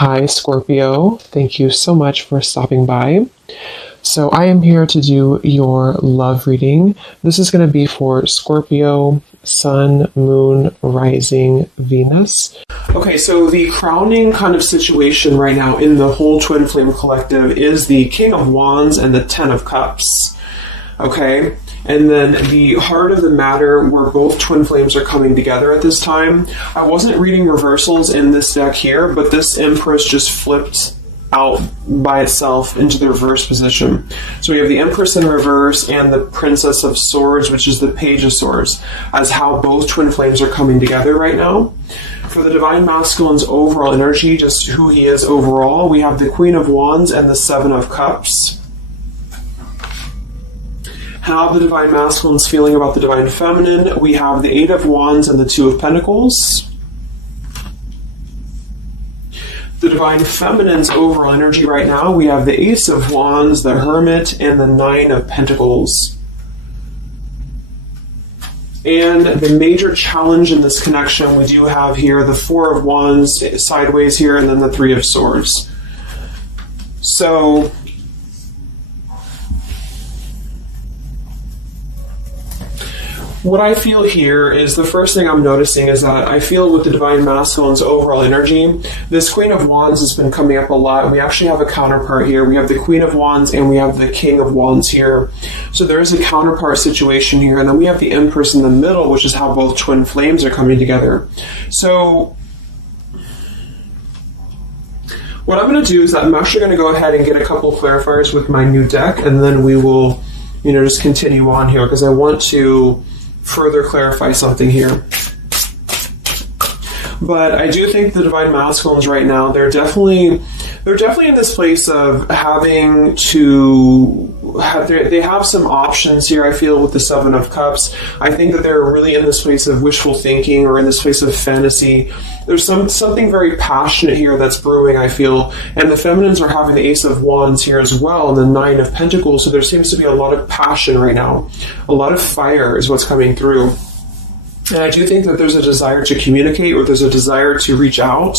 Hi, Scorpio. Thank you so much for stopping by. So, I am here to do your love reading. This is going to be for Scorpio, Sun, Moon, Rising, Venus. Okay, so the crowning kind of situation right now in the whole Twin Flame Collective is the King of Wands and the Ten of Cups. Okay, and then the heart of the matter where both twin flames are coming together at this time. I wasn't reading reversals in this deck here, but this Empress just flipped out by itself into the reverse position. So we have the Empress in reverse and the Princess of Swords, which is the Page of Swords, as how both twin flames are coming together right now. For the Divine Masculine's overall energy, just who he is overall, we have the Queen of Wands and the Seven of Cups. How the Divine Masculine's feeling about the Divine Feminine, we have the Eight of Wands and the Two of Pentacles. The Divine Feminine's overall energy right now, we have the Ace of Wands, the Hermit, and the Nine of Pentacles. And the major challenge in this connection, we do have here the Four of Wands sideways here, and then the Three of Swords. So what I feel here is the first thing I'm noticing is that I feel with the Divine Masculine's overall energy, this Queen of Wands has been coming up a lot. We actually have a counterpart here. We have the Queen of Wands and we have the King of Wands here. So there is a counterpart situation here. And then we have the Empress in the middle, which is how both twin flames are coming together. So what I'm going to do is that I'm actually going to go ahead and get a couple clarifiers with my new deck, and then we will, just continue on here because I want to further clarify something here. But I do think the Divine Masculines right now, they're definitely in this place of having to have, they have some options here, I feel, with the Seven of Cups. I think that they're really in this place of wishful thinking or in this place of fantasy. There's something very passionate here that's brewing, I feel. And the Feminines are having the Ace of Wands here as well and the Nine of Pentacles. So there seems to be a lot of passion right now. A lot of fire is what's coming through. And I do think that there's a desire to communicate, or there's a desire to reach out,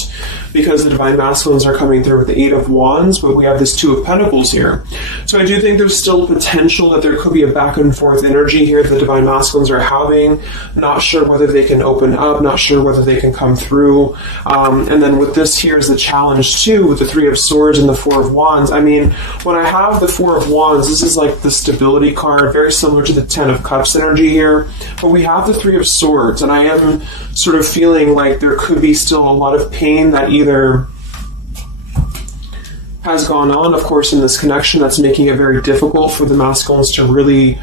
because the Divine Masculines are coming through with the Eight of Wands, but we have this Two of Pentacles here. So I do think there's still potential that there could be a back and forth energy here the Divine Masculines are having. Not sure whether they can open up, not sure whether they can come through. And then with this here is the challenge too, with the Three of Swords and the Four of Wands. I mean, when I have the Four of Wands, this is like the stability card, very similar to the Ten of Cups energy here. But we have the Three of Swords. And I am sort of feeling like there could be still a lot of pain that either has gone on, of course, in this connection that's making it very difficult for the masculines to really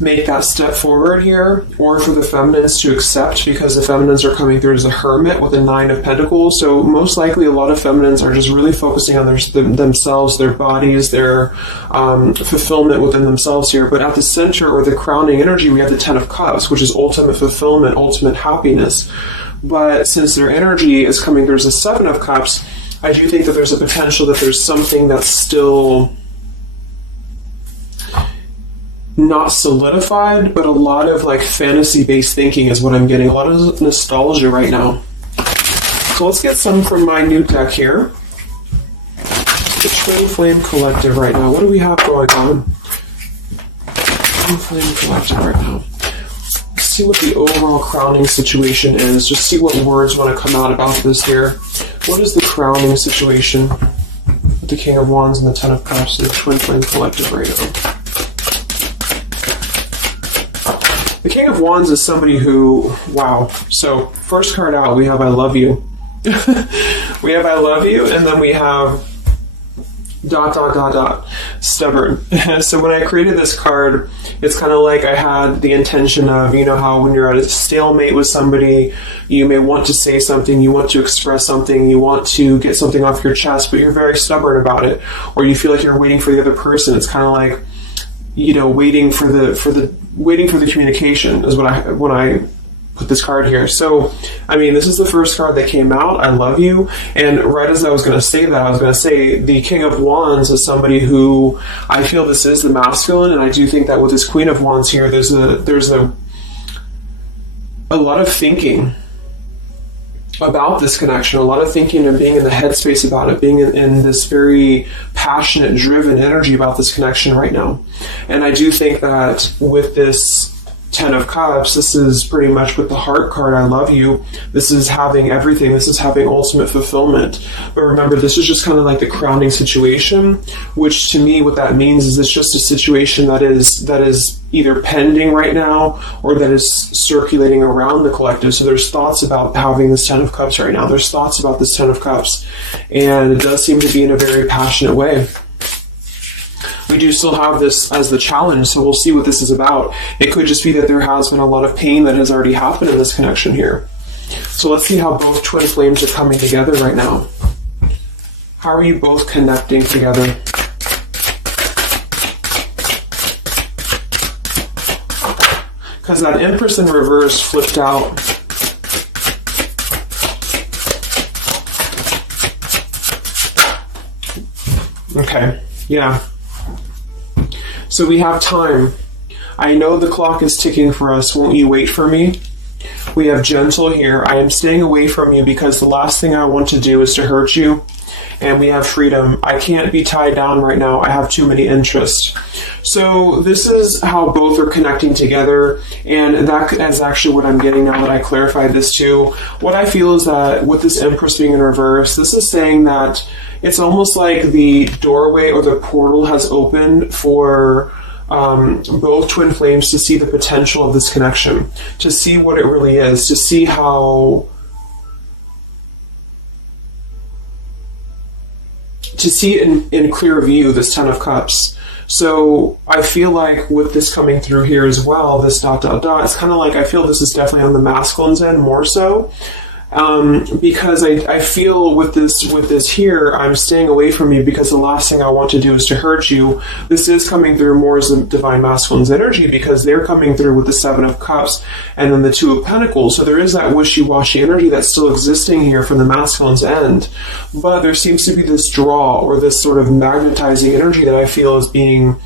make that step forward here, or for the feminines to accept, because the feminines are coming through as a Hermit with a Nine of Pentacles. So most likely a lot of feminines are just really focusing on themselves, their bodies, their fulfillment within themselves here. But at the center, or the crowning energy, we have the Ten of Cups, which is ultimate fulfillment, ultimate happiness. But since their energy is coming through as a Seven of Cups, I do think that there's a potential that there's something that's still not solidified, but a lot of like fantasy-based thinking is what I'm getting. A lot of nostalgia right now. So let's get some from my new deck here. The Twin Flame Collective right now. What do we have going on? Twin Flame Collective right now. Let's see what the overall crowning situation is. Just see what words want to come out about this here. What is the crowning situation with the King of Wands and the Ten of Cups and the Twin Flame Collective right now? The King of Wands is somebody who, wow. So first card out, we have I love you. We have I love you, and then we have ... stubborn. So when I created this card, it's kind of like I had the intention of, how when you're at a stalemate with somebody, you may want to say something, you want to express something, you want to get something off your chest, but you're very stubborn about it, or you feel like you're waiting for the other person. It's kind of like, waiting for the communication is when I put this card here. So, I mean, this is the first card that came out, I love you, and right as I was going to say that, I was going to say the King of Wands is somebody who I feel this is the masculine, and I do think that with this Queen of Wands here, there's a lot of thinking about this connection, a lot of thinking and being in the headspace about it, being in this very passionate, driven energy about this connection right now. And I do think that with this Ten of Cups, this is pretty much with the heart card, I love you. This is having everything. This is having ultimate fulfillment. But remember, this is just kind of like the crowning situation, which to me, what that means is it's just a situation that is either pending right now or that is circulating around the collective. So there's thoughts about having this Ten of Cups right now. There's thoughts about this Ten of Cups. And it does seem to be in a very passionate way. We do still have this as the challenge, so we'll see what this is about. It could just be that there has been a lot of pain that has already happened in this connection here. So let's see how both twin flames are coming together right now. How are you both connecting together? Because that Empress in reverse flipped out. Okay, yeah. So we have time. I know the clock is ticking for us. Won't you wait for me? We have gentle here. I am staying away from you because the last thing I want to do is to hurt you. And we have freedom. I can't be tied down right now. I have too many interests. So this is how both are connecting together. And that is actually what I'm getting now that I clarified this too. What I feel is that with this Empress being in reverse, this is saying that it's almost like the doorway or the portal has opened for both twin flames to see the potential of this connection, to see what it really is, to see how, to see it in clear view, this Ten of Cups. So I feel like with this coming through here as well, this ... it's kind of like, I feel this is definitely on the masculine's end more so. Because I feel with this here, I'm staying away from you because the last thing I want to do is to hurt you. This is coming through more as the divine masculine's energy because they're coming through with the Seven of Cups and then the Two of Pentacles. So there is that wishy-washy energy that's still existing here from the masculine's end. But there seems to be this draw or this sort of magnetizing energy that I feel is being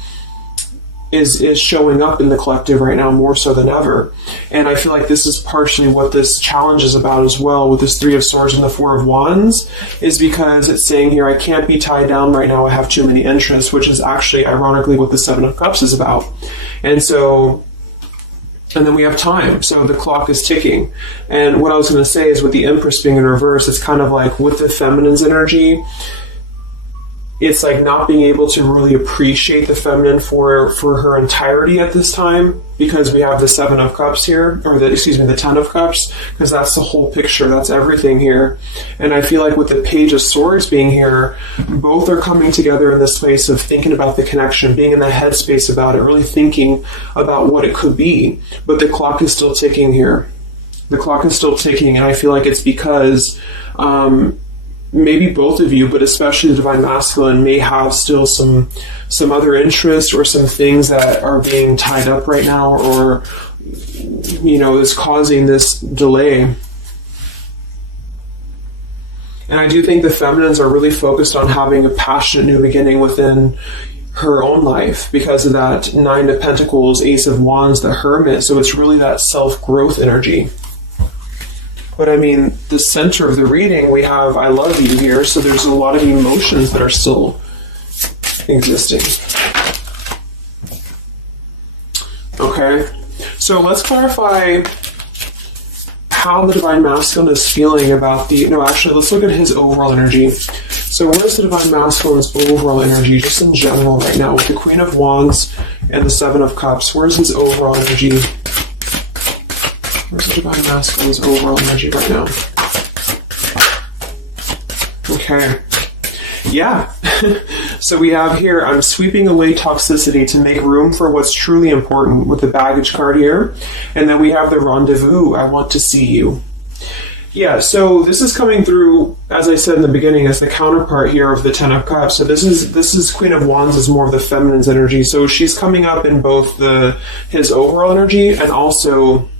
is showing up in the collective right now more so than ever. And I feel like this is partially what this challenge is about as well with this Three of Swords and the Four of Wands, is because it's saying here, I can't be tied down right now, I have too many interests, which is actually ironically what the Seven of Cups is about. And so, and then we have time, so the clock is ticking. And what I was going to say is with the Empress being in reverse, it's kind of like with the feminine's energy, it's like not being able to really appreciate the feminine for her entirety at this time because we have the Seven of Cups here, or the Ten of Cups, because that's the whole picture, that's everything here. And I feel like with the Page of Swords being here, both are coming together in this place of thinking about the connection, being in the headspace about it, really thinking about what it could be. But the clock is still ticking here. The clock is still ticking, and I feel like it's because maybe both of you, but especially the divine masculine, may have still some other interests or some things that are being tied up right now, or is causing this delay. And I do think the feminines are really focused on having a passionate new beginning within her own life because of that Nine of Pentacles, Ace of Wands, the Hermit. So it's really that self-growth energy. But I mean, the center of the reading, we have I love you here, so there's a lot of emotions that are still existing. Okay, so let's clarify how the divine masculine is feeling about let's look at his overall energy. So where's the divine masculine's overall energy, just in general right now, with the Queen of Wands and the Seven of Cups? Where's his overall energy? Where's the divine masculine's overall energy right now? Okay. Yeah. So we have here, I'm sweeping away toxicity to make room for what's truly important with the baggage card here. And then we have the rendezvous, I want to see you. Yeah, so this is coming through, as I said in the beginning, as the counterpart here of the Ten of Cups. So this is Queen of Wands is more of the feminine's energy. So she's coming up in both his overall energy and also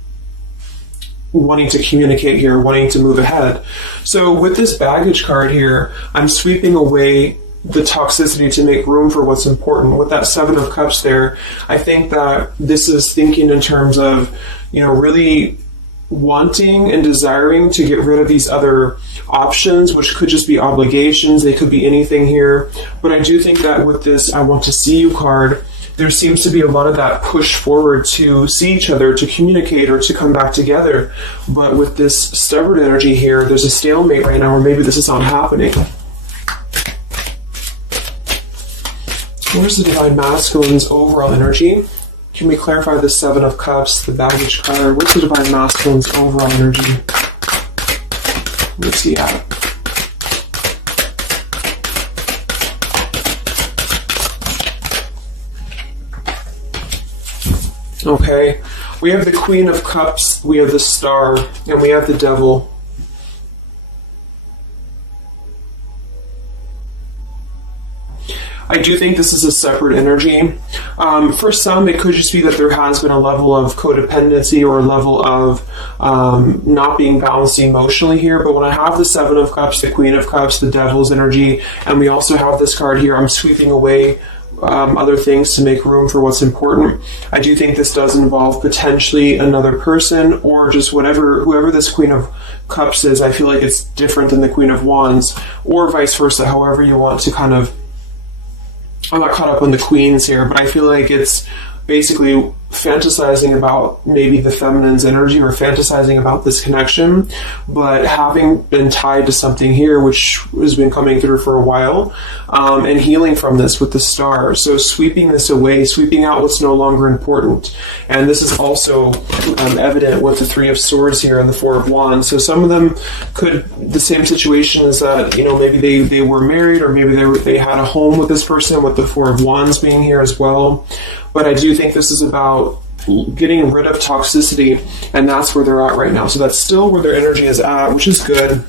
wanting to communicate here, wanting to move ahead. So with this baggage card here, I'm sweeping away the toxicity to make room for what's important. With that Seven of Cups there, I think that this is thinking in terms of, really wanting and desiring to get rid of these other options, which could just be obligations. They could be anything here. But I do think that with this I want to see you card, there seems to be a lot of that push forward to see each other, to communicate, or to come back together. But with this stubborn energy here, there's a stalemate right now, or maybe this is not happening. Where's the Divine Masculine's overall energy? Can we clarify the Seven of Cups, the baggage card? What's the Divine Masculine's overall energy? Where's he at? Okay, we have the Queen of Cups, we have the Star, and we have the Devil. I do think this is a separate energy. For some, it could just be that there has been a level of codependency or a level of not being balanced emotionally here. But when I have the Seven of Cups, the Queen of Cups, the Devil's energy, and we also have this card here, I'm sweeping away other things to make room for what's important. I do think this does involve potentially another person or just whoever this Queen of Cups is. I feel like it's different than the Queen of Wands, or vice versa, however you want to kind of. I'm not caught up on the queens here, but I feel like it's basically fantasizing about maybe the feminine's energy or fantasizing about this connection, but having been tied to something here, which has been coming through for a while, and healing from this with the Star. So sweeping this away, sweeping out what's no longer important. And this is also evident with the Three of Swords here and the Four of Wands. So some of them could, the same situation is that, maybe they were married, or maybe they had a home with this person, with the Four of Wands being here as well. But I do think this is about getting rid of toxicity, and that's where they're at right now. So that's still where their energy is at, which is good.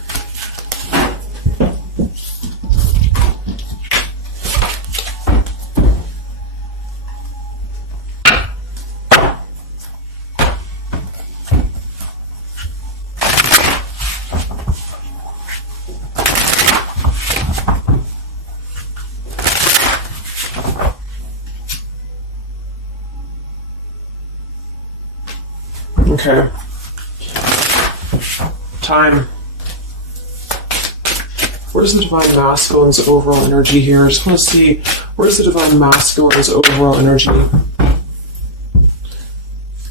Okay. Time. Where's the Divine Masculine's overall energy here? I just want to see, where's the Divine Masculine's overall energy?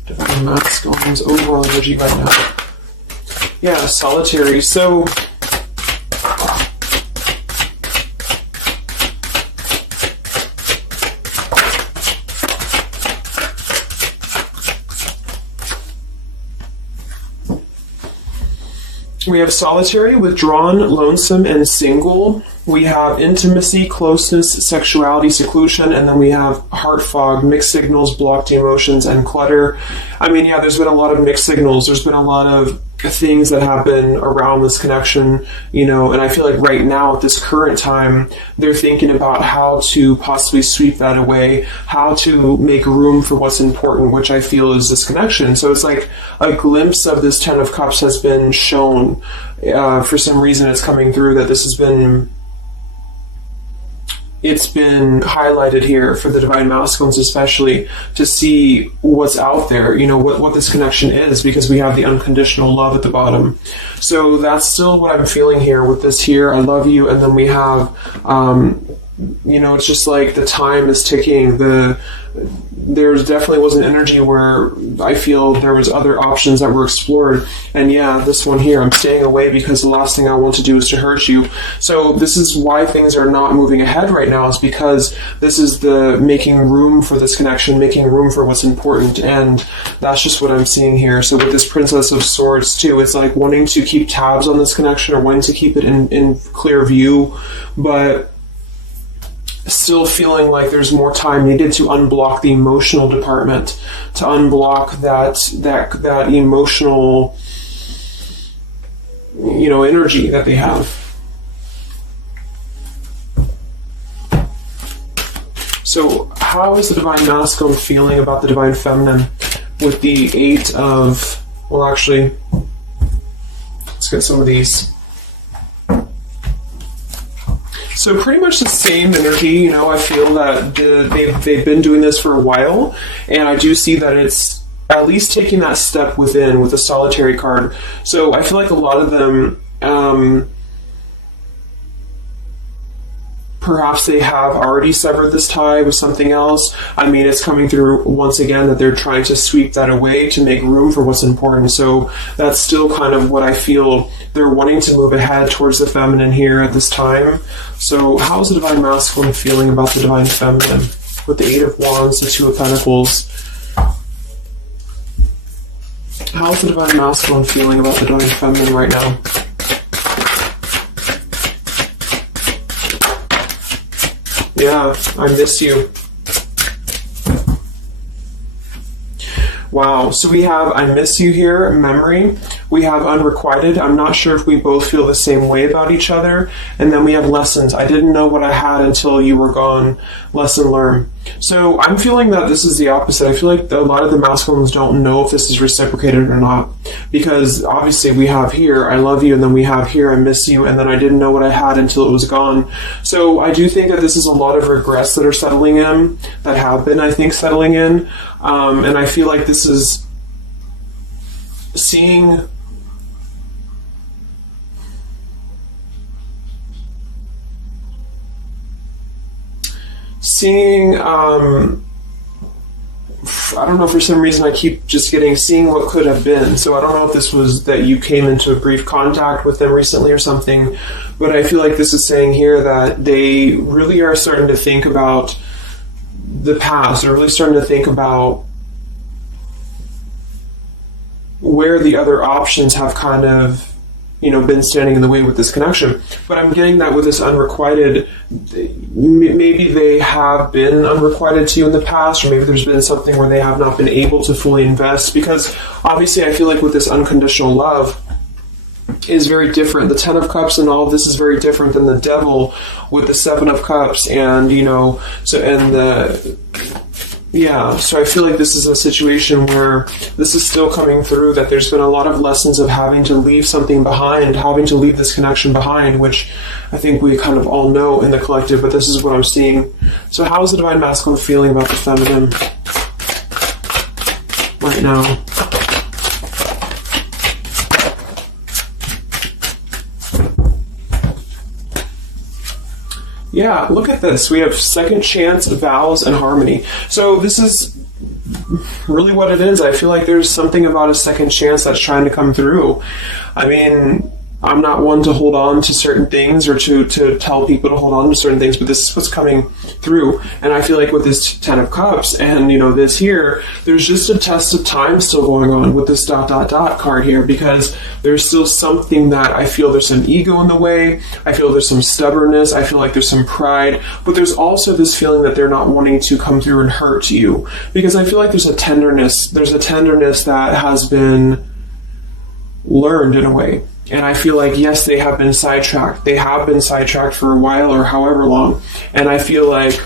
Divine Masculine's overall energy right now. Yeah, solitary. So, we have solitary, withdrawn, lonesome, and single. We have intimacy, closeness, sexuality, seclusion, and then we have heart fog, mixed signals, blocked emotions, and clutter. I mean, yeah, there's been a lot of mixed signals. There's been a lot of things that have been around this connection, and I feel like right now at this current time, they're thinking about how to possibly sweep that away, how to make room for what's important, which I feel is this connection. So it's like a glimpse of this Ten of Cups has been shown. For some reason it's coming through that this has been highlighted here for the Divine Masculines, especially to see what's out there, what this connection is, because we have the unconditional love at the bottom. So that's still what I'm feeling here with this here. I love you. And then we have, it's just like the time is ticking. There's definitely was an energy where I feel there was other options that were explored. And yeah, this one here, I'm staying away because the last thing I want to do is to hurt you. So this is why things are not moving ahead right now, is because this is the making room for this connection, making room for what's important. And that's just what I'm seeing here. So with this Princess of Swords too, it's like wanting to keep tabs on this connection or wanting to keep it in clear view, but still feeling like there's more time needed to unblock the emotional department, to unblock that emotional, energy that they have. So how is the Divine Masculine feeling about the Divine Feminine with the Eight of, well, actually, let's get some of these. So pretty much the same energy, I feel that they've been doing this for a while, and I do see that it's at least taking that step within with the solitary card. So I feel like a lot of them, perhaps they have already severed this tie with something else. I mean, it's coming through once again that they're trying to sweep that away to make room for what's important. So that's still kind of what I feel. They're wanting to move ahead towards the feminine here at this time. So how is the Divine Masculine feeling about the Divine Feminine? With the Eight of Wands, the Two of Pentacles. How's the Divine Masculine feeling about the Divine Feminine right now? Yeah, I miss you. Wow, so we have I miss you here, memory. We have unrequited. I'm not sure if we both feel the same way about each other. And then we have lessons. I didn't know what I had until you were gone. Lesson learned. So I'm feeling that this is the opposite. I feel like a lot of the masculines don't know if this is reciprocated or not. Because obviously we have here, I love you, and then we have here, I miss you, and then I didn't know what I had until it was gone. So I do think that this is a lot of regrets that are settling in, that have been, I think, settling in. And I feel like this is seeing I don't know, for some reason I keep just seeing what could have been. So I don't know if this was that you came into a brief contact with them recently or something, but I feel like this is saying here that they really are starting to think about the past. They're really starting to think about where the other options have kind of, been standing in the way with this connection. But I'm getting that with this unrequited, maybe they have been unrequited to you in the past, or maybe there's been something where they have not been able to fully invest, because obviously I feel like with this unconditional love is very different. The Ten of Cups and all of this is very different than the Devil with the Seven of Cups, and so I feel like this is a situation where this is still coming through, that there's been a lot of lessons of having to leave something behind, having to leave this connection behind, which I think we kind of all know in the collective, but this is what I'm seeing. So how is the Divine Masculine feeling about the feminine right now? Yeah, look at this. We have second chance, vows, and harmony. So this is really what it is. I feel like there's something about a second chance that's trying to come through. I mean, I'm not one to hold on to certain things or to tell people to hold on to certain things, but this is what's coming through. And I feel like with this Ten of Cups and, this here, there's just a test of time still going on with this ... card here, because there's still something that I feel there's some ego in the way. I feel there's some stubbornness. I feel like there's some pride, but there's also this feeling that they're not wanting to come through and hurt you, because I feel like there's a tenderness that has been learned in a way. And I feel like, yes, they have been sidetracked. They have been sidetracked for a while or however long. And I feel like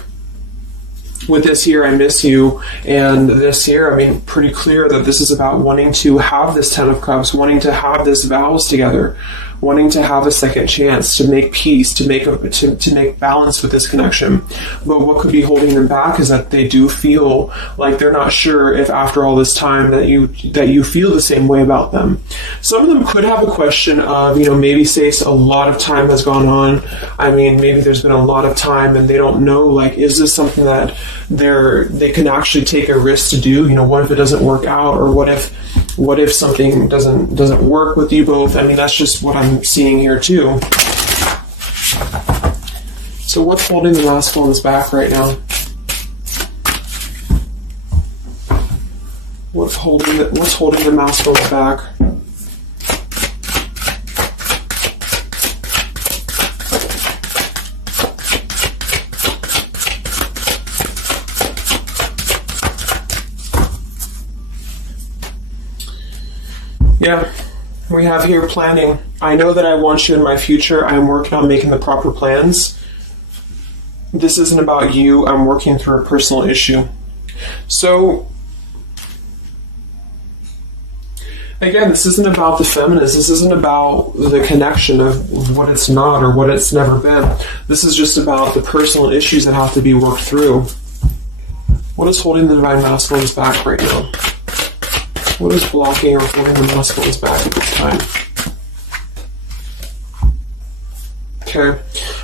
with this here, I miss you, and this here, I mean, pretty clear that this is about wanting to have this Ten of Cups, wanting to have this vows together, wanting to have a second chance to make peace, to make balance with this connection. But what could be holding them back is that they do feel like they're not sure if after all this time that you feel the same way about them. Some of them could have a question of, maybe say a lot of time has gone on. I mean, maybe there's been a lot of time and they don't know, like, is this something that they can actually take a risk to do? What if it doesn't work out, or what if something doesn't work with you both? I mean, that's just what I'm seeing here too. So what's holding the masculines back right now? What's holding the masculines back? Yeah, we have here planning. I know that I want you in my future. I'm working on making the proper plans. This isn't about you. I'm working through a personal issue. So, again, this isn't about the feminist. This isn't about the connection of what it's not or what it's never been. This is just about the personal issues that have to be worked through. What is holding the Divine Masculines back right now? What is blocking or holding the masculines back at this time? Okay,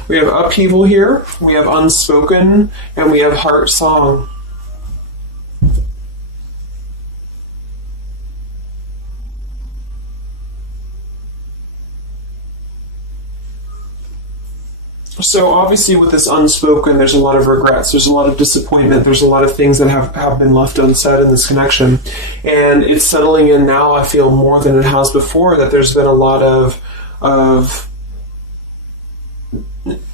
we have upheaval here, we have unspoken, and we have heart song. So obviously with this unspoken, there's a lot of regrets, there's a lot of disappointment, there's a lot of things that have been left unsaid in this connection. And it's settling in now, I feel, more than it has before, that there's been a lot of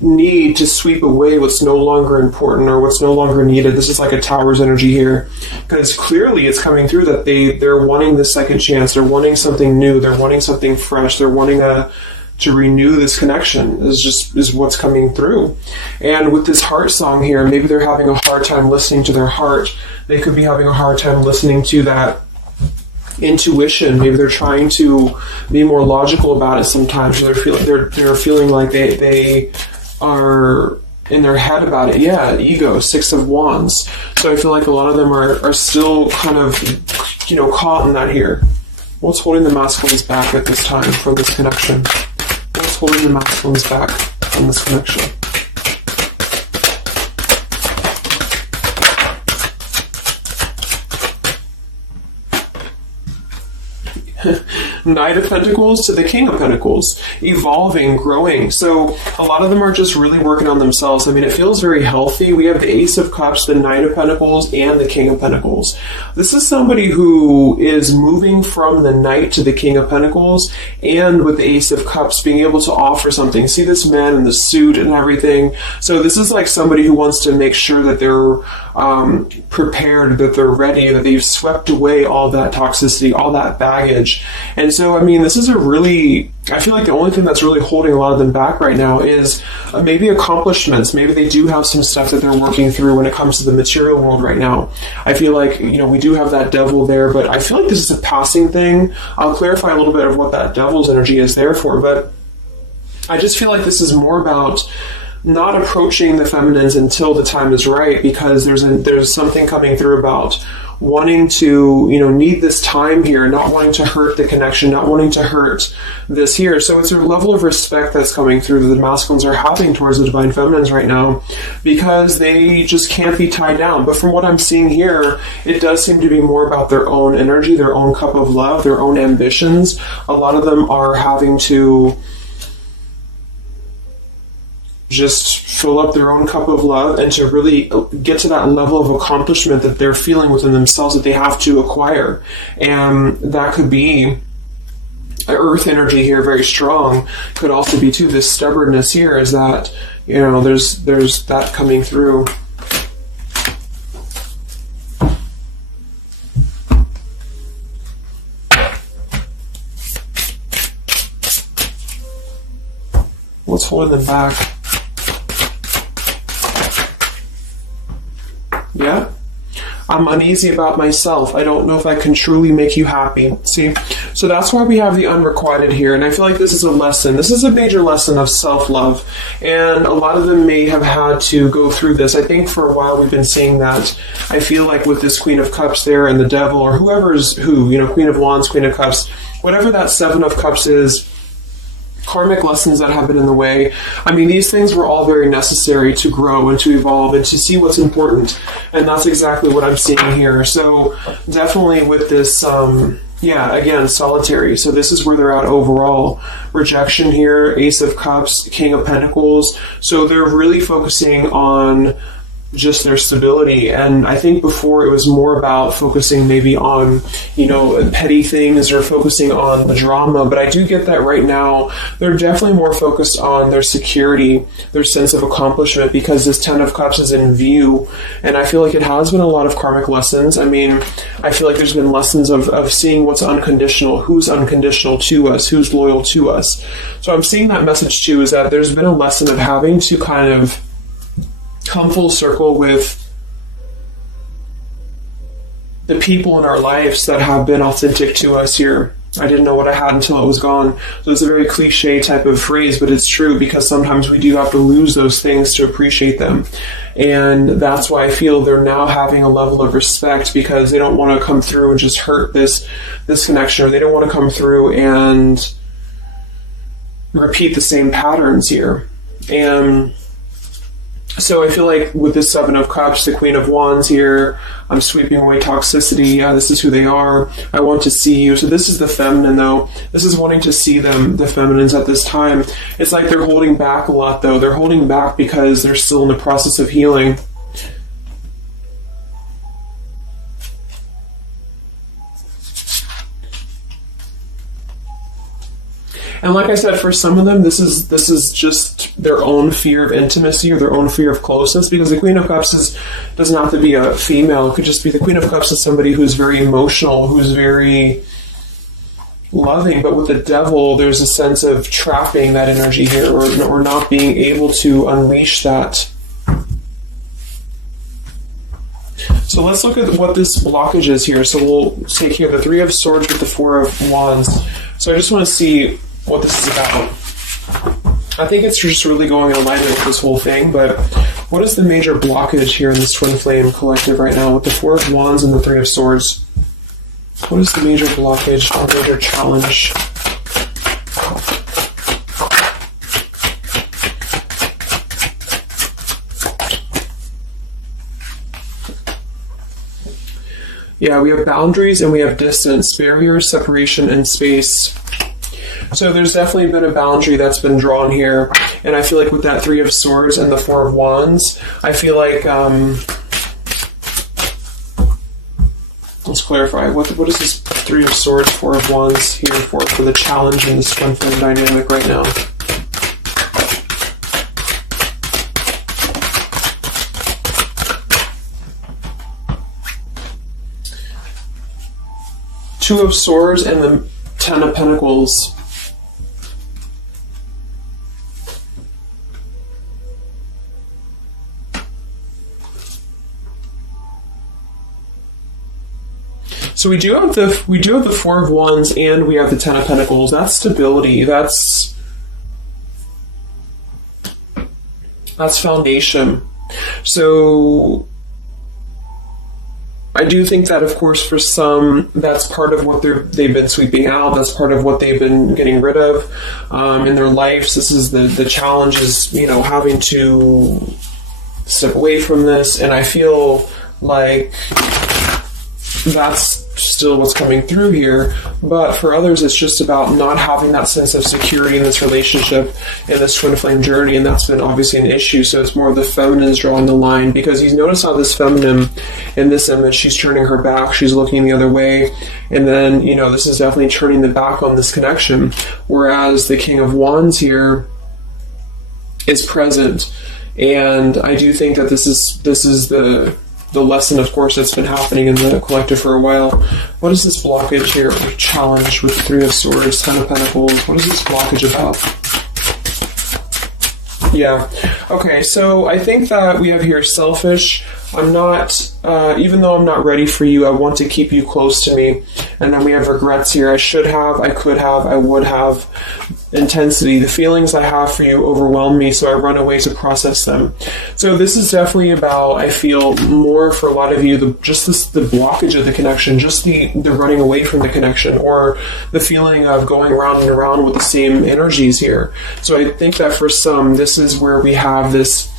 need to sweep away what's no longer important or what's no longer needed. This is like a Tower's energy here, because clearly it's coming through that they're wanting the second chance, they're wanting something new, they're wanting something fresh, they're wanting to renew this connection is what's coming through. And with this heart song here, maybe they're having a hard time listening to their heart. They could be having a hard time listening to that intuition. Maybe they're trying to be more logical about it sometimes. They're feeling like they are in their head about it. Yeah, ego, 6 of Wands. So I feel like a lot of them are still kind of, caught in that here. What's holding the masculines back at this time from this connection? What's holding the masculines back from this connection? Knight of Pentacles to the King of Pentacles, evolving, growing. So a lot of them are just really working on themselves. I mean, it feels very healthy. We have the Ace of Cups, the Knight of Pentacles, and the King of Pentacles. This is somebody who is moving from the Knight to the King of Pentacles, and with the Ace of Cups being able to offer something. See this man in the suit and everything. So this is like somebody who wants to make sure that they're prepared, that they're ready, that they've swept away all that toxicity, all that baggage. And so, I mean, this is I feel like the only thing that's really holding a lot of them back right now is maybe accomplishments. Maybe they do have some stuff that they're working through when it comes to the material world right now. I feel like, we do have that devil there, but I feel like this is a passing thing. I'll clarify a little bit of what that devil's energy is there for, but I just feel like this is more about not approaching the feminines until the time is right, because there's something coming through about wanting to, need this time here, not wanting to hurt the connection, not wanting to hurt this here. So it's a level of respect that's coming through that the masculines are having towards the divine feminines right now, because they just can't be tied down. But from what I'm seeing here, it does seem to be more about their own energy, their own cup of love, their own ambitions. A lot of them are having to just fill up their own cup of love and to really get to that level of accomplishment that they're feeling within themselves that they have to acquire. And that could be earth energy here, very strong. Could also be too, this stubbornness here is that, there's that coming through. What's holding them back? Yeah, I'm uneasy about myself. I don't know if I can truly make you happy. See, so that's why we have the unrequited here. And I feel like this is a lesson. This is a major lesson of self-love. And a lot of them may have had to go through this. I think for a while we've been seeing that. I feel like with this Queen of Cups there and the Devil, or whoever's who, Queen of Wands, Queen of Cups, whatever that Seven of Cups is, karmic lessons that have been in the way. I mean, these things were all very necessary to grow and to evolve and to see what's important. And that's exactly what I'm seeing here. So definitely with this, again, solitary. So this is where they're at overall. Rejection here, Ace of Cups, King of Pentacles. So they're really focusing on just their stability. And I think before it was more about focusing maybe on, petty things or focusing on the drama. But I do get that right now they're definitely more focused on their security, their sense of accomplishment, because this Ten of Cups is in view. And I feel like it has been a lot of karmic lessons. I mean, I feel like there's been lessons of seeing what's unconditional, who's unconditional to us, who's loyal to us. So I'm seeing that message too, is that there's been a lesson of having to kind of come full circle with the people in our lives that have been authentic to us here. I didn't know what I had until it was gone. So it's a very cliche type of phrase, but it's true, because sometimes we do have to lose those things to appreciate them. And that's why I feel they're now having a level of respect, because they don't want to come through and just hurt this connection, or they don't want to come through and repeat the same patterns here. And so I feel like with this Seven of Cups, the Queen of Wands here, I'm sweeping away toxicity. Yeah, this is who they are. I want to see you. So this is the feminine, though. This is wanting to see them, the feminines at this time. It's like they're holding back a lot, though. They're holding back because they're still in the process of healing. And like I said, for some of them, this is just their own fear of intimacy, or their own fear of closeness, because the Queen of Cups doesn't have to be a female. It could just be the Queen of Cups is somebody who's very emotional, who's very loving. But with the Devil, there's a sense of trapping that energy here, or not being able to unleash that. So let's look at what this blockage is here. So we'll take here the Three of Swords with the Four of Wands. So I just want to see what this is about. I think it's just really going in alignment with this whole thing, but what is the major blockage here in this Twin Flame collective right now with the Four of Wands and the Three of Swords? What is the major blockage or major challenge? Yeah, we have boundaries and we have distance, barriers, separation, and space. So there's definitely been a boundary that's been drawn here. And I feel like with that Three of Swords and the Four of Wands, I feel like, let's clarify, what is this Three of Swords, Four of Wands here for the challenge in this Twin Flame dynamic right now? Two of Swords and the Ten of Pentacles. So we do have the Four of Wands and we have the Ten of Pentacles. That's stability. That's foundation. So I do think that, of course, for some, that's part of what they've been sweeping out. That's part of what they've been getting rid of in their lives. This is the challenge is, having to step away from this. And I feel like that's still what's coming through here. But for others, it's just about not having that sense of security in this relationship, in this Twin Flame journey, and that's been obviously an issue. So it's more of the feminines drawing the line, because you notice how this feminine in this image, she's turning her back, she's looking the other way, and then, this is definitely turning the back on this connection, whereas the King of Wands here is present. And I do think that this is the lesson, of course, that's been happening in the collective for a while. What is this blockage here, or challenge with the Three of Swords, Ten of Pentacles? What is this blockage about? Yeah. Okay, so I think that we have here selfish. I'm not, even though I'm not ready for you, I want to keep you close to me. And then we have regrets here. I should have, I could have, I would have. Intensity. The feelings I have for you overwhelm me, so I run away to process them. So this is definitely about, I feel, more for a lot of you, the blockage of the connection, just the running away from the connection, or the feeling of going around and around with the same energies here. So I think that for some, this is where we have this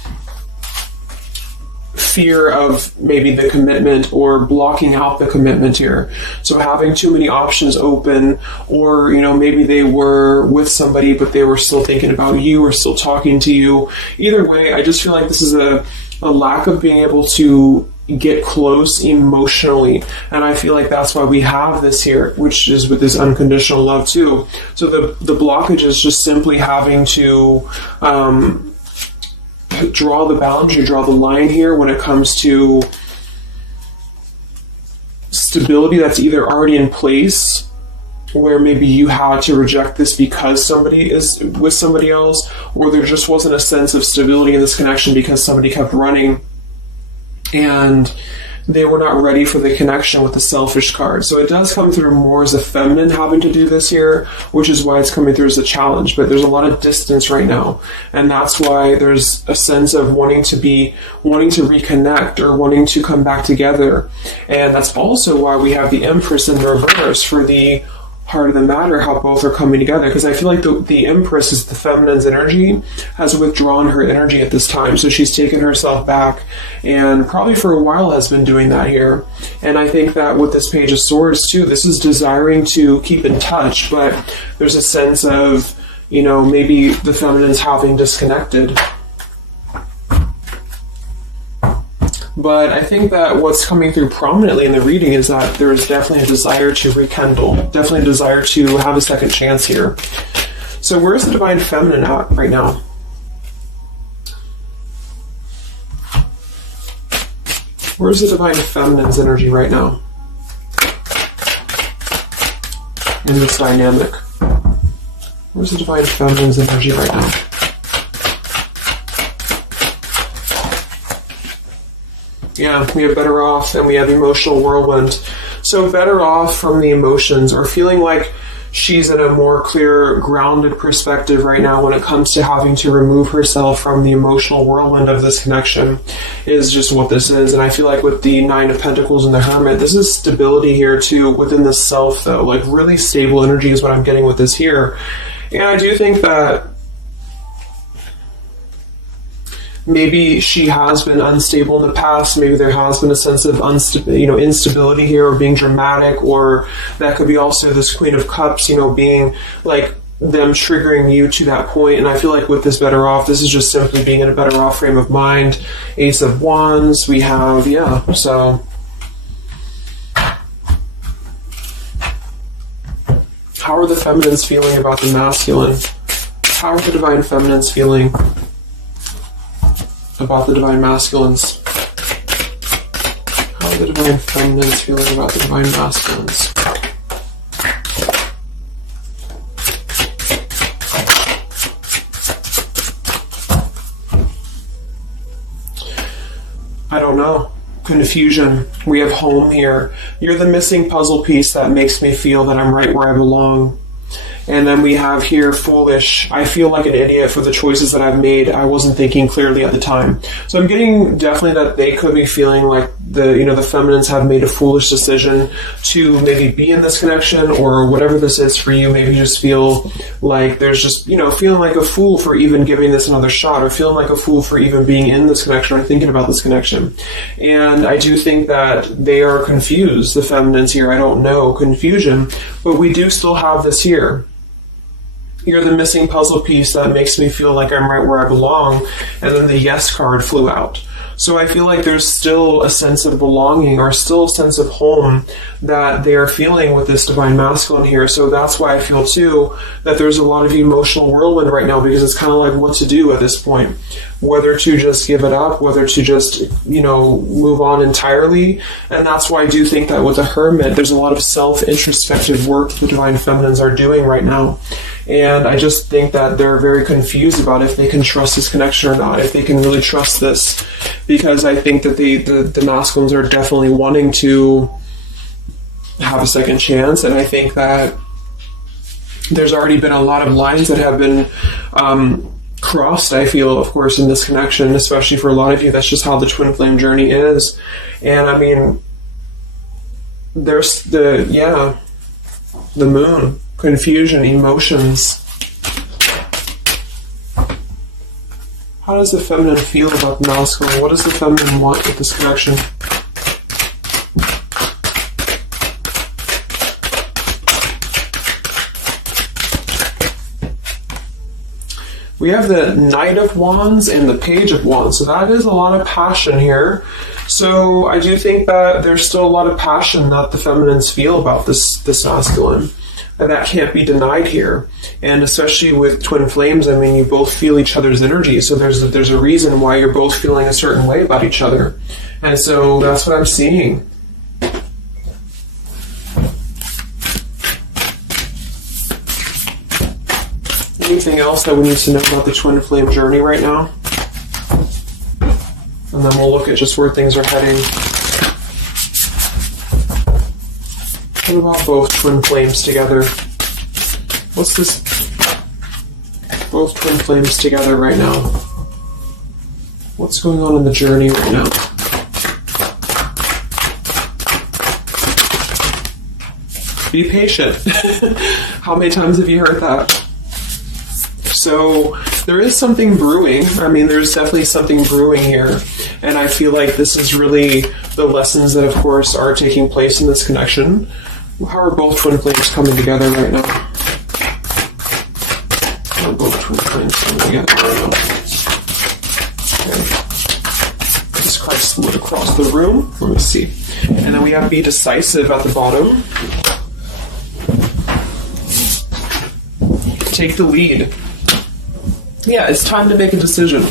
fear of maybe the commitment, or blocking out the commitment here. So having too many options open, or maybe they were with somebody but they were still thinking about you or still talking to you. Either way, I just feel like this is a lack of being able to get close emotionally, and I feel like that's why we have this here, which is with this unconditional love too. So the blockage is just simply having to draw the boundary, draw the line here when it comes to stability that's either already in place, where maybe you had to reject this because somebody is with somebody else, or there just wasn't a sense of stability in this connection because somebody kept running. And they were not ready for the connection with the selfish card. So it does come through more as a feminine having to do this here, which is why it's coming through as a challenge. But there's a lot of distance right now. And that's why there's a sense of wanting to reconnect or wanting to come back together. And that's also why we have the Empress in the reverse for the heart of the matter, how both are coming together. Because I feel like the Empress is the feminine's energy, has withdrawn her energy at this time. So she's taken herself back and probably for a while has been doing that here. And I think that with this Page of Swords too, this is desiring to keep in touch, but there's a sense of, maybe the feminine's having disconnected. But I think that what's coming through prominently in the reading is that there's definitely a desire to rekindle, definitely a desire to have a second chance here. So where's the Divine Feminine at right now? Where's the Divine Feminine's energy right now in this dynamic? Where's the Divine Feminine's energy right now? Yeah, we have better off and we have emotional whirlwind. So better off from the emotions, or feeling like she's in a more clear, grounded perspective right now when it comes to having to remove herself from the emotional whirlwind of this connection, is just what this is. And I feel like with the Nine of Pentacles and the Hermit, this is stability here too within the self though. Like really stable energy is what I'm getting with this here. And I do think that maybe she has been unstable in the past. Maybe there has been a sense of instability here, or being dramatic, or that could be also this Queen of Cups, being like them triggering you to that point. And I feel like with this better off, this is just simply being in a better off frame of mind. Ace of Wands, we have, so how are the feminines feeling about the masculine? How are the Divine Feminines feeling about the Divine Masculines? How are the Divine Feminines feeling about the Divine Masculines? I don't know. Confusion. We have home here. You're the missing puzzle piece that makes me feel that I'm right where I belong. And then we have here foolish. I feel like an idiot for the choices that I've made. I wasn't thinking clearly at the time. So I'm getting definitely that they could be feeling like the feminines have made a foolish decision to maybe be in this connection, or whatever this is for you. Maybe you just feel like there's just, feeling like a fool for even giving this another shot, or feeling like a fool for even being in this connection or thinking about this connection. And I do think that they are confused, the feminines here. I don't know, confusion, but we do still have this here. You're the missing puzzle piece that makes me feel like I'm right where I belong. And then the yes card flew out. So I feel like there's still a sense of belonging, or still a sense of home that they are feeling with this Divine Masculine here. So that's why I feel too that there's a lot of emotional whirlwind right now, because it's kind of like what to do at this point. Whether to just give it up, whether to just, move on entirely. And that's why I do think that with the Hermit, there's a lot of self-introspective work the Divine Feminines are doing right now. And I just think that they're very confused about if they can trust this connection or not, if they can really trust this. Because I think that the masculines are definitely wanting to have a second chance. And I think that there's already been a lot of lines that have been crossed, I feel, of course, in this connection, especially for a lot of you. That's just how the twin flame journey is. And I mean, there's the moon. Confusion, emotions. How does the feminine feel about the masculine? What does the feminine want with this connection? We have the Knight of Wands and the Page of Wands. So that is a lot of passion here. So I do think that there's still a lot of passion that the feminines feel about this masculine. And that can't be denied here. And especially with twin flames, I mean, you both feel each other's energy. So there's a reason why you're both feeling a certain way about each other. And so that's what I'm seeing. Anything else that we need to know about the twin flame journey right now? And then we'll look at just where things are heading. What about both twin flames together? What's this? Both twin flames together right now. What's going on in the journey right now? Be patient. How many times have you heard that? So there is something brewing. I mean, there's definitely something brewing here. And I feel like this is really the lessons that, of course, are taking place in this connection. How are both twin flames coming together right now? How are both twin flames coming together right now? Okay. Jesus Christ split across the room. Let me see. And then we have be decisive at the bottom. Take the lead. Yeah, it's time to make a decision.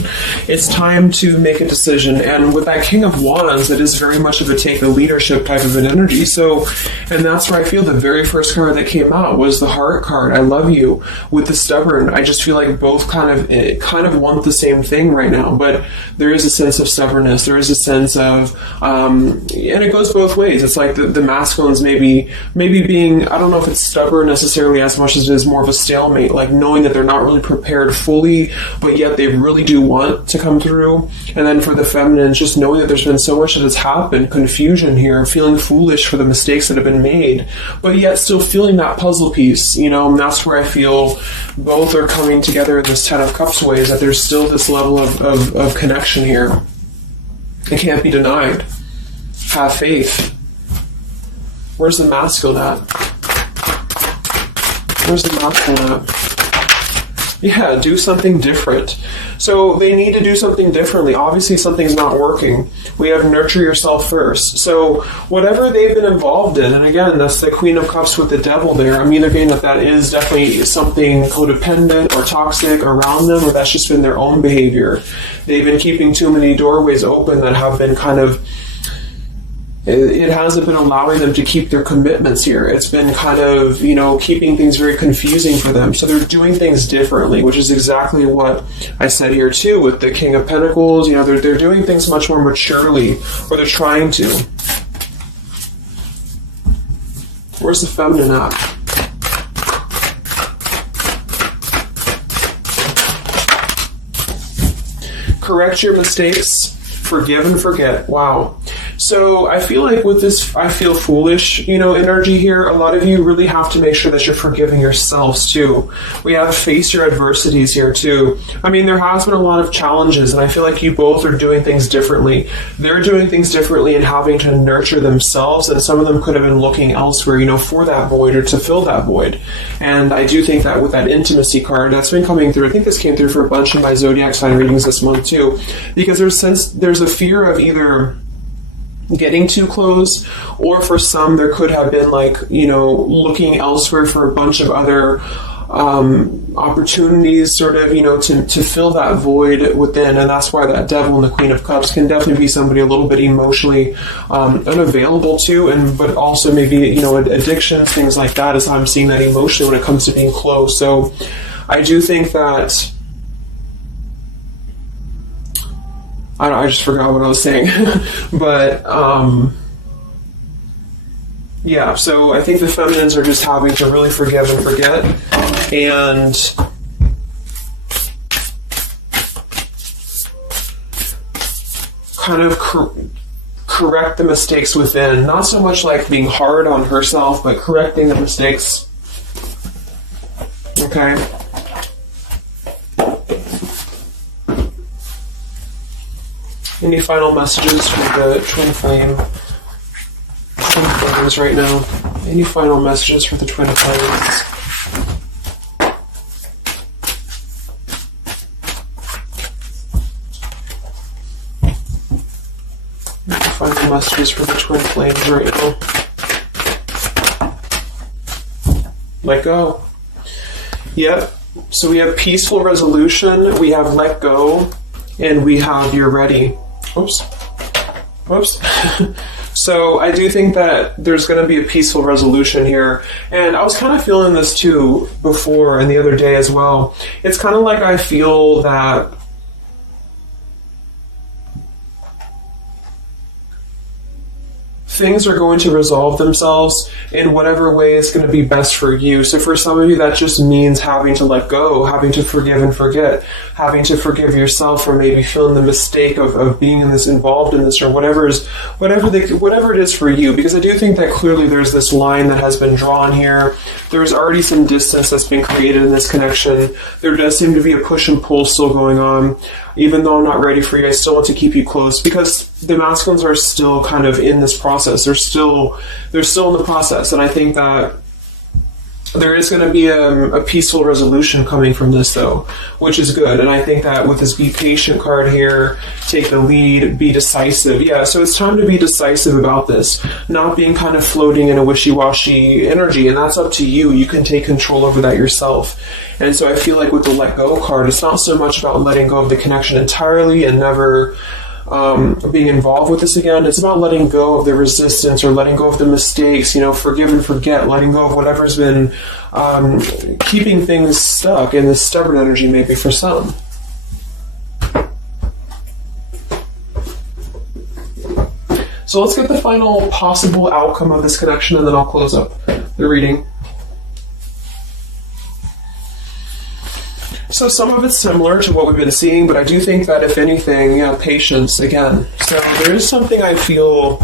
It's time to make a decision. And with that King of Wands, it is very much of a take the leadership type of an energy. So, and that's where I feel the very first card that came out was the Heart card. I love you. With the Stubborn, I just feel like both kind of want the same thing right now. But there is a sense of stubbornness. There is a sense of, and it goes both ways. It's like the masculines maybe being, I don't know if it's stubborn necessarily as much as it is more of a stalemate, like knowing that they're not really prepared fully, but yet they really do want to come through. And then for the feminines, just knowing that there's been so much that has happened, confusion here, feeling foolish for the mistakes that have been made, but yet still feeling that puzzle piece, and that's where I feel both are coming together in this Ten of Cups way, is that there's still this level of connection here. It can't be denied. Have faith. Where's the masculine at? Where's the masculine at? Yeah, do something different. So they need to do something differently. Obviously, something's not working. We have nurture yourself first. So whatever they've been involved in, and again, that's the Queen of Cups with the Devil there. I'm either getting that is definitely something codependent or toxic around them, or that's just been their own behavior. They've been keeping too many doorways open that have been kind of, it hasn't been allowing them to keep their commitments here. It's been kind of, keeping things very confusing for them. So they're doing things differently, which is exactly what I said here too with the King of Pentacles. They're doing things much more maturely, or they're trying to. Where's the feminine at? Correct your mistakes, forgive and forget. Wow. So I feel like with this I feel foolish, energy here, a lot of you really have to make sure that you're forgiving yourselves too. We have face your adversities here too. I mean, there has been a lot of challenges, and I feel like you both are doing things differently. They're doing things differently and having to nurture themselves, and some of them could have been looking elsewhere, for that void or to fill that void. And I do think that with that intimacy card, that's been coming through. I think this came through for a bunch of my zodiac sign readings this month too, because there's a fear of either getting too close, or for some there could have been looking elsewhere for a bunch of other opportunities sort of to fill that void within. And that's why that Devil and the Queen of Cups can definitely be somebody a little bit emotionally unavailable to, but also maybe addictions, things like that, is how I'm seeing that emotionally when it comes to being close. So I do think that I just forgot what I was saying. But, yeah, so I think the feminines are just having to really forgive and forget. And kind of correct the mistakes within. Not so much like being hard on herself, but correcting the mistakes. Okay? Any final messages for the twin flames right now? Any final messages for the twin flames? Any final messages for the twin flames right now? Let go. Yep. So we have peaceful resolution, we have let go, and we have you're ready. Oops. So I do think that there's going to be a peaceful resolution here. And I was kind of feeling this too before and the other day as well. It's kind of like I feel that things are going to resolve themselves in whatever way is going to be best for you. So for some of you, that just means having to let go, having to forgive and forget, having to forgive yourself for maybe feeling the mistake of being in this, involved in this, or whatever it is for you. Because I do think that clearly there's this line that has been drawn here. There's already some distance that's been created in this connection. There does seem to be a push and pull still going on. Even though I'm not ready for you, I still want to keep you close, because the masculines are still kind of in this process. They're still in the process, and I think that there is going to be a peaceful resolution coming from this, though, which is good. And I think that with this be patient card here, take the lead, be decisive. Yeah, so it's time to be decisive about this, not being kind of floating in a wishy-washy energy, and that's up to you. You can take control over that yourself. And so I feel like with the let go card, it's not so much about letting go of the connection entirely and never being involved with this again. It's about letting go of the resistance, or letting go of the mistakes, forgive and forget, letting go of whatever's been keeping things stuck in this stubborn energy, maybe for some. So let's get the final possible outcome of this connection, and then I'll close up the reading. So some of it's similar to what we've been seeing, but I do think that if anything, patience again. So there is something I feel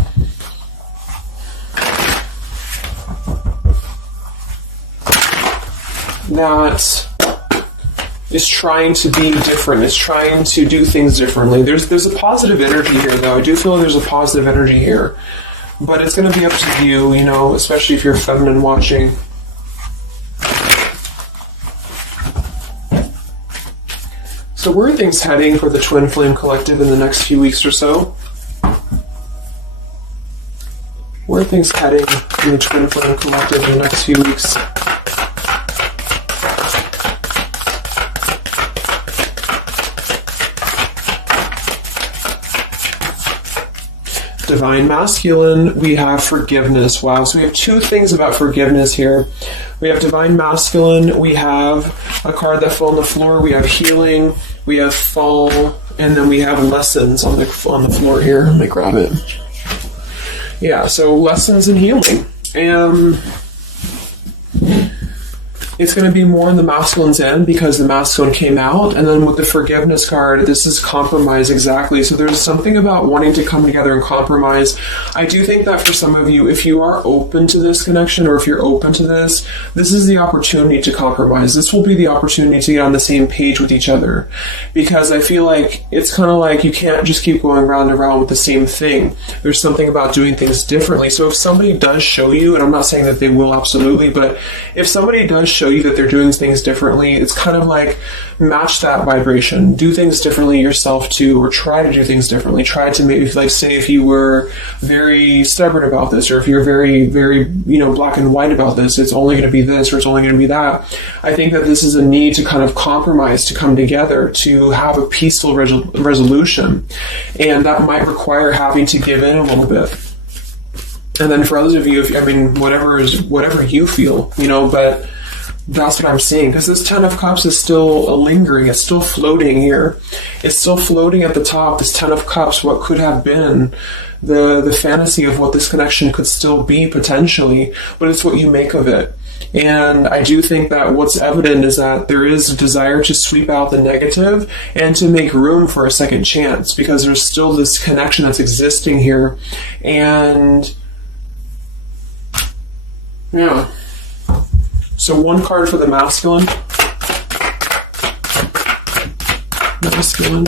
that is trying to be different. It's trying to do things differently. There's a positive energy here, though. I do feel there's a positive energy here, but it's going to be up to you, especially if you're feminine watching. So where are things heading for the Twin Flame Collective in the next few weeks or so? Where are things heading in the Twin Flame Collective in the next few weeks? Divine Masculine, we have forgiveness. Wow, so we have two things about forgiveness here. We have Divine Masculine, we have a card that fell on the floor, we have healing, we have fall, and then we have lessons on the floor here. Let me grab it. Yeah, so lessons and healing. It's going to be more in the masculine's end because the masculine came out. And then with the forgiveness card, this is compromise exactly. So there's something about wanting to come together and compromise. I do think that for some of you, if you are open to this connection, or if you're open to this is the opportunity to compromise. This will be the opportunity to get on the same page with each other. Because I feel like it's kind of like you can't just keep going round and round with the same thing. There's something about doing things differently. So if somebody does show you, and I'm not saying that they will absolutely, but if somebody does show you that they're doing things differently, it's kind of like match that vibration. Do things differently yourself too, or try to do things differently. Try to maybe, like, say if you were very stubborn about this, or if you're very, very, black and white about this, it's only going to be this, or it's only going to be that. I think that this is a need to kind of compromise, to come together, to have a peaceful resolution. And that might require having to give in a little bit. And then for others of you, whatever you feel, but that's what I'm seeing, because this Ten of Cups is still lingering. It's still floating here. It's still floating at the top, this Ten of Cups, what could have been the fantasy of what this connection could still be potentially, but it's what you make of it. And I do think that what's evident is that there is a desire to sweep out the negative and to make room for a second chance, because there's still this connection that's existing here. And yeah. So one card for the masculine. Masculine.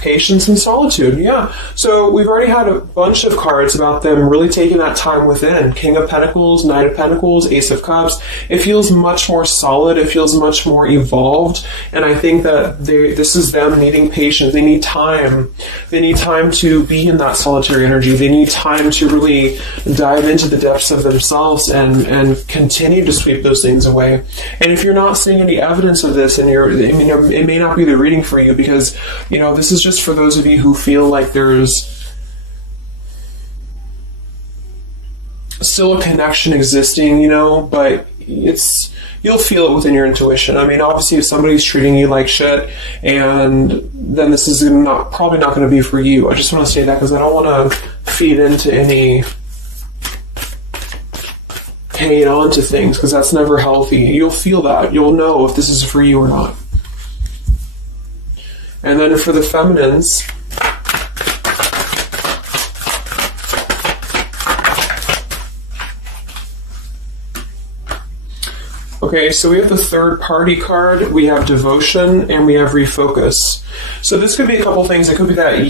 Patience and solitude, yeah. So we've already had a bunch of cards about them really taking that time within. King of Pentacles, Knight of Pentacles, Ace of Cups. It feels much more solid. It feels much more evolved. And I think that this is them needing patience. They need time. They need time to be in that solitary energy. They need time to really dive into the depths of themselves and continue to sweep those things away. And if you're not seeing any evidence of this, and it may not be the reading for you, because, this is just for those of you who feel like there's still a connection existing, but you'll feel it within your intuition. I mean, obviously, if somebody's treating you like shit, and then this is probably not going to be for you. I just want to say that because I don't want to feed into any hanging on to things, because that's never healthy. You'll feel that. You'll know if this is for you or not. And then for the feminines, okay, so we have the third party card, we have devotion, and we have refocus. So this could be a couple things. It could be that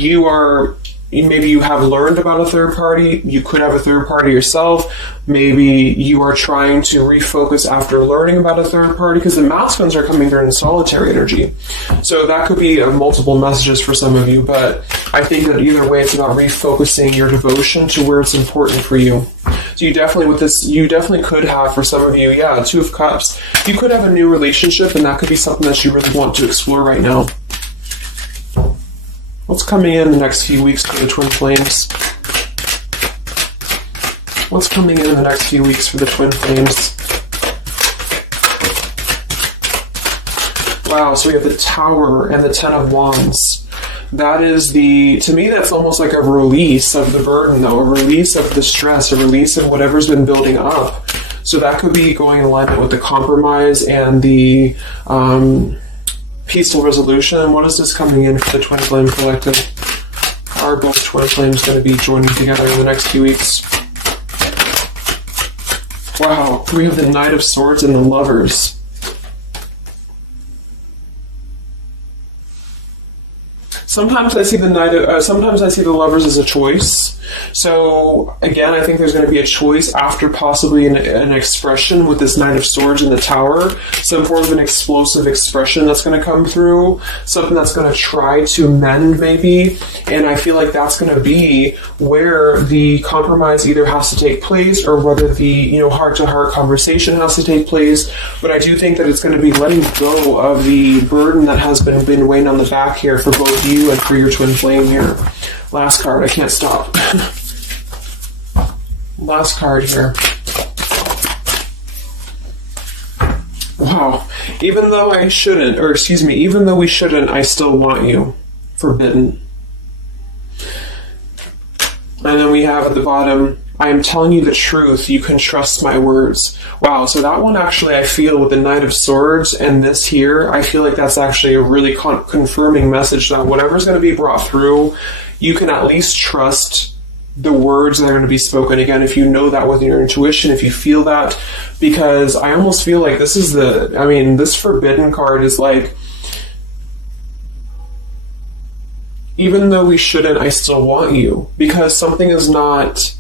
maybe you have learned about a third party. You could have a third party yourself. Maybe you are trying to refocus after learning about a third party, because the masculines are coming through in solitary energy. So that could be multiple messages for some of you, but I think that either way, it's about refocusing your devotion to where it's important for you. So you definitely could have, for some of you, Two of Cups. You could have a new relationship, and that could be something that you really want to explore right now. What's coming in the next few weeks for the twin flames? What's coming in the next few weeks for the twin flames? Wow, so we have the Tower and the Ten of Wands. That is to me, that's almost like a release of the burden, though, a release of the stress, a release of whatever's been building up. So that could be going in alignment with the compromise and the peaceful resolution. What is this coming in for the Twin Flame Collective? Are both Twin Flames going to be joining together in the next few weeks? Wow, we have the Knight of Swords and the Lovers. Sometimes I see the Lovers as a choice. So again, I think there's going to be a choice after possibly an expression with this Knight of Swords in the Tower, some form of an explosive expression that's going to come through, something that's going to try to mend maybe, and I feel like that's going to be where the compromise either has to take place or whether the heart-to-heart conversation has to take place. But I do think that it's going to be letting go of the burden that has been weighing on the back here for both you and for your twin flame here. Last card, I can't stop. Last card here. Wow. Even though we shouldn't, I still want you. Forbidden. And then we have at the bottom, I am telling you the truth, you can trust my words. Wow, so that one actually, I feel with the Knight of Swords and this here, I feel like that's actually a really confirming message that whatever's going to be brought through, you can at least trust the words that are going to be spoken. Again, if you know that with your intuition, if you feel that, because I almost feel like this Forbidden card is like, even though we shouldn't, I still want you, because something is not...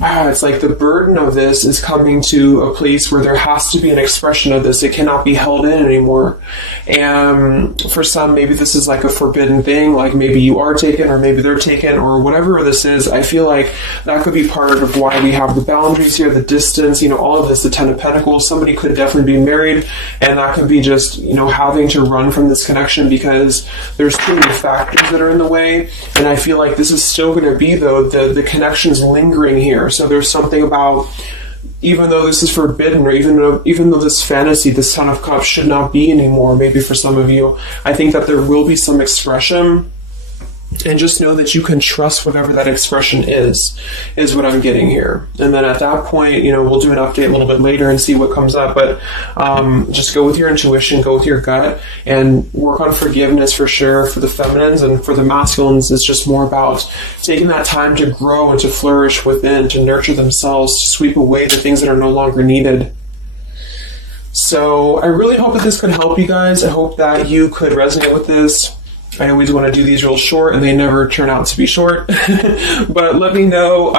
it's like the burden of this is coming to a place where there has to be an expression of this. It cannot be held in anymore. And for some, maybe this is like a forbidden thing, like maybe you are taken or maybe they're taken or whatever this is. I feel like that could be part of why we have the boundaries here, the distance, all of this, the Ten of Pentacles. Somebody could definitely be married, and that could be just, having to run from this connection because there's too many factors that are in the way. And I feel like this is still going to be, though, the connection's lingering here. So there's something about, even though this is forbidden, or even though this fantasy, this Ten of Cups should not be anymore, maybe for some of you, I think that there will be some expression, and just know that you can trust whatever that expression is what I'm getting here. And then at that point, we'll do an update a little bit later and see what comes up, but just go with your intuition, go with your gut, and work on forgiveness for sure for the feminines. And for the masculines, it's just more about taking that time to grow and to flourish within, to nurture themselves, to sweep away the things that are no longer needed. So I really hope that this could help you guys. I hope that you could resonate with this. I always want to do these real short, and they never turn out to be short. But let me know,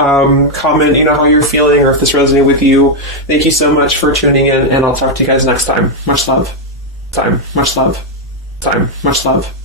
comment, how you're feeling, or if this resonated with you. Thank you so much for tuning in, and I'll talk to you guys next time. Much love. Much love. Much love.